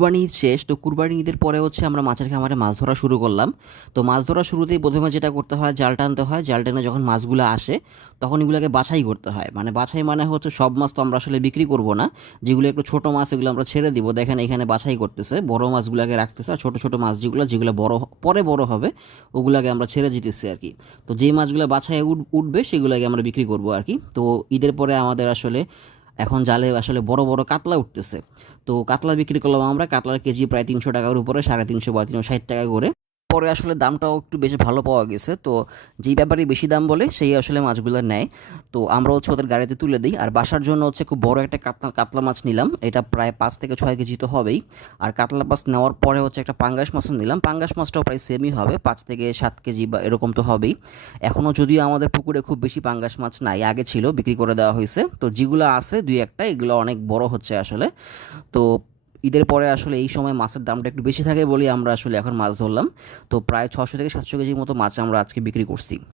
কুরবানি ঈদ শেষ, তো কুরবানি ঈদের পরে হচ্ছে আমরা মাছের খামারে মাছ ধরা শুরু করলাম। তো মাছ ধরার শুরুতেই প্রথমে যেটা করতে হয়, জাল টানতে হয়। জাল টেনে যখন মাছগুলো আসে তখন এগুলোকে বাছাই করতে হয়। মানে বাছাই মানে হচ্ছে সব মাছ তো আমরা আসলে বিক্রি করব না, যেগুলো একটু ছোটো মাছ এগুলো আমরা ছেড়ে দিব। দেখেন এখানে বাছাই করতেছে, বড় মাছগুলোকে রাখতেছে, আর ছোটো ছোটো মাছ যেগুলো যেগুলো পরে বড় হবে ওগুলাকে আমরা ছেড়ে দিতেছি আর কি। তো যেই মাছগুলো বাছাই উঠবে সেগুলোকে আমরা বিক্রি করব আর কি। তো ঈদের পরে আমাদের আসলে এখন জালে আসলে বড় বড় কাতলা উঠতেছে। তো কাতলা বিক্রি করলাম আমরা। কাতলার কেজি প্রায় ৩০০ টাকার উপরে, ৩৫০ বা ৩৬০ টাকা করে। পরে আসলে দামটাও একটু বেশ ভালো পাওয়া গেছে। তো যেই ব্যাপারই বেশি দাম বলে সেই আসলে মাছগুলো নেয়। তো আমরা হচ্ছে ওদের গাড়িতে তুলে দিই। আর বাসার জন্য হচ্ছে খুব বড় একটা কাতলা কাতলা মাছ নিলাম। এটা প্রায় ৫ থেকে ৬ কেজি তো হবেই। আর কাতলা মাছ নেওয়ার পরে হচ্ছে একটা পাঙ্গাস মাছও নিলাম। পাঙ্গাস মাছটাও প্রায় সেমই হবে, ৫ থেকে ৭ কেজি বা এরকম তো হবেই। এখনও যদিও আমাদের পুকুরে খুব বেশি পাঙ্গাস মাছ নাই, আগে ছিল, বিক্রি করে দেওয়া হয়েছে। তো যেগুলো আছে দুই একটা, এগুলো অনেক বড় হচ্ছে আসলে। তো ঈদের পরে আসলে এই সময় মাছের দামটা একটু বেশি থাকে বলেই আমরা আসলে এখন মাছ ধরলাম। তো প্রায় ৬০০ থেকে ৭০০ কেজির মতো মাছ আমরা আজকে বিক্রি করছি।